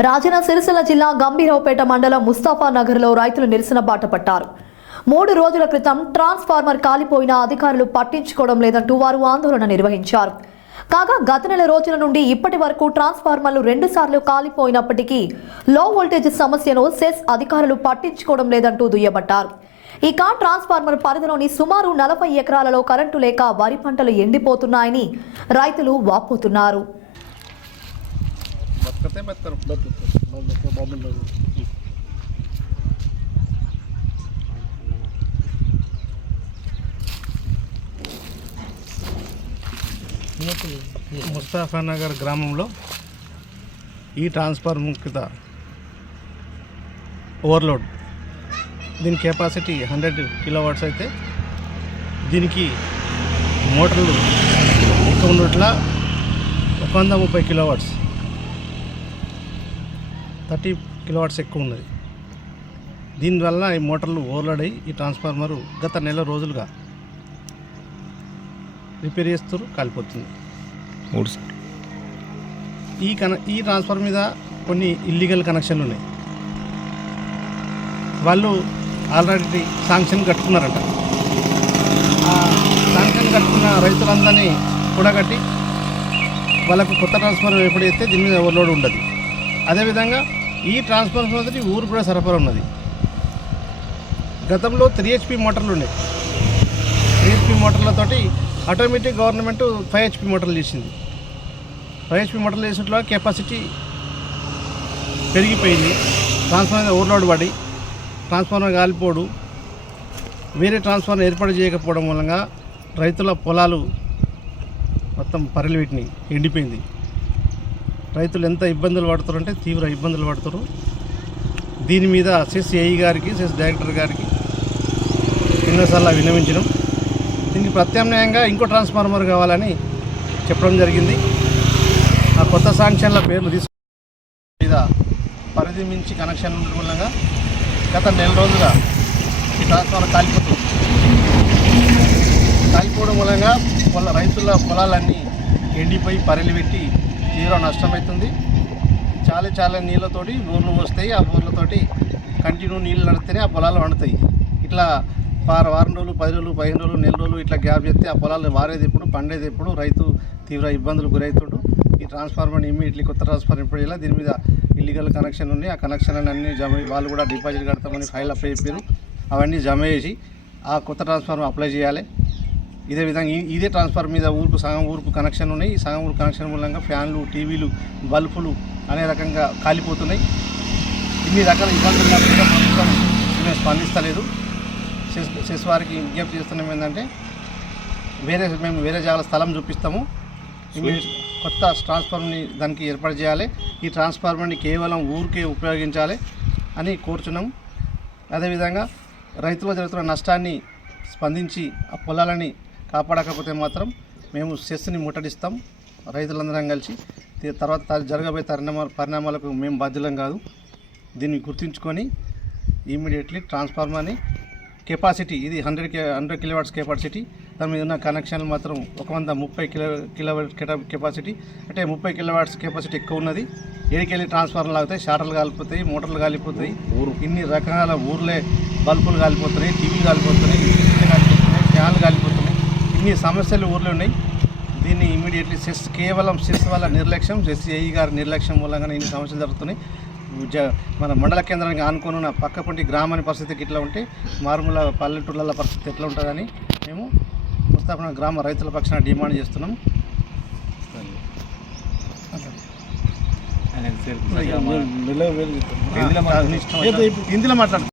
రాజన్న సిరిసిల్ల జిల్లా గంభీరావుపేట మండలం ముస్తాఫా నగర్లో రైతులు నిరసన బాట పట్టారు. 3 రోజుల క్రితం ట్రాన్స్ఫార్మర్ కాలిపోయిన అధికారులు పట్టించుకోవడం లేదంటూ వారు ఆందోళన నిర్వహించారు. కాగా గత నెల రోజుల నుండి ఇప్పటి వరకు ట్రాన్స్ఫార్మర్లు 2 సార్లు కాలిపోయినప్పటికీ లో వోల్టేజ్ సమస్యను సెస్ అధికారులు పట్టించుకోవడం లేదంటూ దుయ్యబట్టారు. ఇక ట్రాన్స్ఫార్మర్ పరిధిలోని సుమారు 40 ఎకరాలలో కరెంటు లేక వరి పంటలు ఎండిపోతున్నాయని రైతులు వాపోతున్నారు. ముస్తాఫానగర్ గ్రామంలో ఈ ట్రాన్స్ఫార్మర్ ముఖ్యత ఓవర్లోడ్, దీని కెపాసిటీ 100 కిలోవాట్స్ అయితే దీనికి మోటార్లు ఎక్కువ ఉన్నట్ల 130 కిలోవాట్స్ 30 కిలోవాట్స్ ఎక్కువ ఉన్నది. దీనివల్ల ఈ మోటార్లు ఓవర్లోడ్ అయ్యి ఈ ట్రాన్స్ఫార్మరు గత నెల రోజులుగా రిపేర్ చేస్తూ కాలిపోతుంది. ఈ ట్రాన్స్ఫార్మర్ మీద కొన్ని ఇల్లీగల్ కనెక్షన్లు ఉన్నాయి. వాళ్ళు ఆల్రెడీ శాంక్షన్ కట్టుకున్నారంట. ఆ శాంక్షన్ కట్టుకున్న రైతులందరినీ కూడగట్టి వాళ్ళకు కొత్త ట్రాన్స్ఫార్మర్ ఎప్పుడైతే దీని మీద ఓవర్లోడ్ ఉండదు. అదేవిధంగా ఈ ట్రాన్స్ఫార్మర్ మొదటి ఊరు కూడా సరఫరా ఉన్నది. గతంలో 3 HP మోటార్లు ఉన్నాయి. 3 HP మోటార్లతోటి ఆటోమేటిక్ గవర్నమెంట్ 5 HP మోటార్లు చేసింది. 5 HP మోటార్లు చేసినట్లో కెపాసిటీ పెరిగిపోయింది. ట్రాన్స్ఫార్మర్ ఓవర్లోడ్ పడి ట్రాన్స్ఫార్మర్ కాలిపోడు, వేరే ట్రాన్స్ఫార్మర్ ఏర్పాటు చేయకపోవడం మూలంగా రైతుల పొలాలు మొత్తం పరిలివిటిని ఎండిపోయింది. రైతులు ఎంత ఇబ్బందులు పడుతారంటే తీవ్ర ఇబ్బందులు పడుతారు. దీని మీద సెస్ ఏఈ గారికి, సెస్ డైరెక్టర్ గారికి ఎన్నోసార్లు విన్నవించడం, దీనికి ప్రత్యామ్నాయంగా ఇంకో ట్రాన్స్ఫార్మర్ కావాలని చెప్పడం జరిగింది. ఆ కొత్త శాంక్షన్ల పేర్లు తీసుకుని మీద పరిధి మించి కనెక్షన్ ఉండడం వల్ల గత నెల రోజులుగా ఈ ట్రాన్స్ఫార్మర్ కాలిపోవడం వల్ల రైతుల పొలాలన్నీ ఎండిపోయి పరిలిపెట్టి తీవ్ర నష్టమవుతుంది. చాలా నీళ్ళతోటి బోర్లు వస్తాయి. ఆ బోర్లతోటి కంటిన్యూ నీళ్ళు నడితేనే ఆ పొలాలు వండుతాయి. ఇట్లా వారం రోజులు, 10 రోజులు, 15 రోజులు, నెల రోజులు ఇట్లా గ్యాప్ చేస్తే ఆ పొలాలు వారేది ఎప్పుడు, పండేది ఎప్పుడు, రైతు తీవ్ర ఇబ్బందులు గురవుతాడు. ఈ ట్రాన్స్ఫార్మర్ని ఇమీడియట్లీ కొత్త ట్రాన్స్ఫార్మర్ ఇప్పుడు ఇలా దీని మీద ఇల్లీగల్ కనెక్షన్ ఉంది. ఆ కనెక్షన్ అన్నీ జమ, వాళ్ళు కూడా డిపాజిట్ కడతామని ఫైల్ అప్లై చెప్పారు. అవన్నీ జమ చేసి ఆ కొత్త ట్రాన్స్ఫార్మర్ అప్లై చేయాలి. ఇదే విధంగా ఇదే ట్రాన్స్ఫార్మర్ మీద సగం ఊరుకు కనెక్షన్ ఉన్నాయి. ఈ సగం ఊరు కనెక్షన్ మూలంగా ఫ్యాన్లు, టీవీలు, బల్బులు అనే రకంగా కాలిపోతున్నాయి. ఇన్ని రకాల ఇబ్బందులు కాకుండా ప్రభుత్వం మేము స్పందిస్తలేదు. సెస్ వారికి విజ్ఞప్తి చేస్తున్నాం ఏంటంటే మేము వేరే జాగాల స్థలం చూపిస్తాము, కొత్త ట్రాన్స్ఫార్మర్ని దానికి ఏర్పాటు చేయాలి. ఈ ట్రాన్స్ఫార్మర్ని కేవలం ఊరికే ఉపయోగించాలి అని కోరుచున్నాం. అదేవిధంగా రైతులు జరుగుతున్న నష్టాన్ని స్పందించి ఆ పొలాలని కాపాడకపోతే మాత్రం మేము సెస్ని ముట్టడిస్తాం. రైతులందరం కలిసి తర్వాత జరగబోయే పరిణామాలకు మేము బాధ్యులం కాదు. దీన్ని గుర్తుంచుకొని ఇమీడియట్లీ ట్రాన్స్ఫార్మర్ని కెపాసిటీ ఇది 100 కిలోవాట్స్ కెపాసిటీ, దాని మీద ఉన్న కనెక్షన్లు మాత్రం 130 కిలోవాట్ కెపాసిటీ, అంటే 30 కిలోవాట్స్ కెపాసిటీ ఎక్కువ ఉన్నది. ఏడికెళ్ళి ట్రాన్స్ఫార్మర్లు ఆగుతాయి, షార్టర్లు కాలిపోతాయి, మోటార్లు కాలిపోతాయి, ఇన్ని రకాల ఊర్లే బల్బులు కాలిపోతున్నాయి, టీవీలు కాలిపోతున్నాయి, ఫ్యాన్లు కాలిపోతున్నాయి. ఇన్ని సమస్యలు ఊర్లో ఉన్నాయి. దీన్ని ఇమీడియట్లీ కేవలం సెస్ వల్ల నిర్లక్ష్యం, సెస్ ఏఈ గారి నిర్లక్ష్యం మూలంగానే ఇన్ని సమస్యలు జరుగుతున్నాయి. మన మండల కేంద్రానికి ఆనుకున్న పక్కపంటి గ్రామాన్ని పరిస్థితికి ఇట్లా ఉంటే మారుమూల పల్లెటూళ్ళ పరిస్థితి ఎట్లా ఉంటుందని మేము ముస్తాఫా గ్రామ రైతుల పక్షాన డిమాండ్ చేస్తున్నాం. హిందీలో మాట్లాడు.